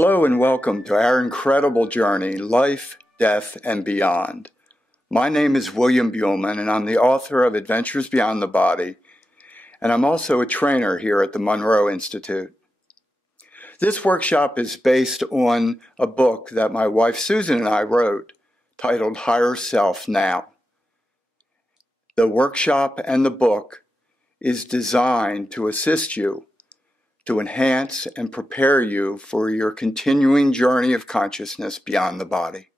Hello and welcome to our incredible journey, Life, Death, and Beyond. My name is William Buhlman, and I'm the author of Adventures Beyond the Body, and I'm also a trainer here at the Monroe Institute. This workshop is based on a book that my wife Susan and I wrote, titled Higher Self Now. The workshop and the book is designed to assist you to enhance and prepare you for your continuing journey of consciousness beyond the body.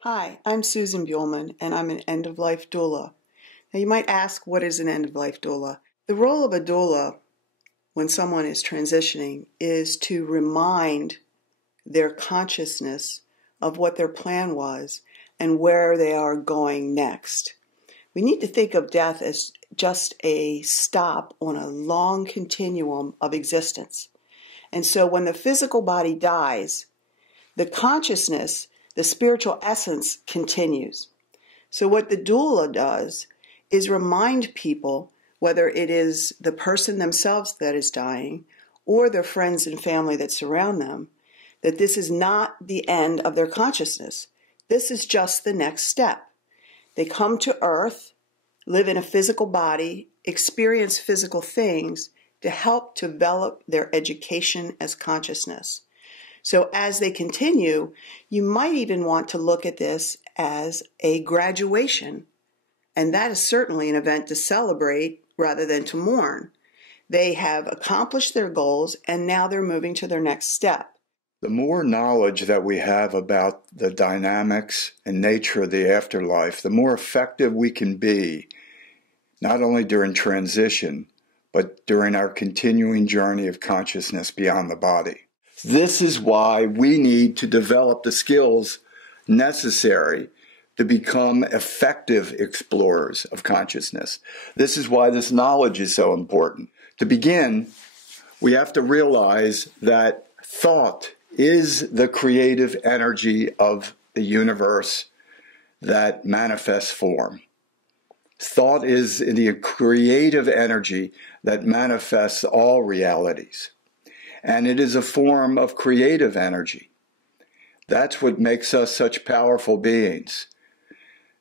Hi, I'm Susan Buhlman, and I'm an end-of-life doula. Now, you might ask, what is an end-of-life doula? The role of a doula when someone is transitioning is to remind their consciousness of what their plan was and where they are going next. We need to think of death as just a stop on a long continuum of existence. And so when the physical body dies, the consciousness, the spiritual essence continues. So what the doula does is remind people, whether it is the person themselves that is dying or their friends and family that surround them, that this is not the end of their consciousness. This is just the next step. They come to Earth, live in a physical body, experience physical things to help develop their education as consciousness. So as they continue, you might even want to look at this as a graduation. And that is certainly an event to celebrate rather than to mourn. They have accomplished their goals, and now they're moving to their next step. The more knowledge that we have about the dynamics and nature of the afterlife, the more effective we can be, not only during transition, but during our continuing journey of consciousness beyond the body. This is why we need to develop the skills necessary to become effective explorers of consciousness. This is why this knowledge is so important. To begin, we have to realize that thought is the creative energy of the universe that manifests form. Thought is the creative energy that manifests all realities. And it is a form of creative energy. That's what makes us such powerful beings.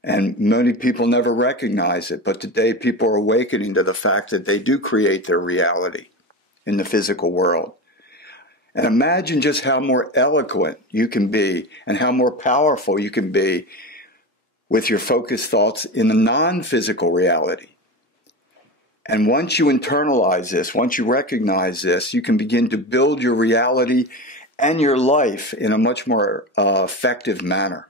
And many people never recognize it, but today people are awakening to the fact that they do create their reality in the physical world. And imagine just how more eloquent you can be and how more powerful you can be with your focused thoughts in the non-physical reality. And once you internalize this, once you recognize this, you can begin to build your reality and your life in a much more effective manner.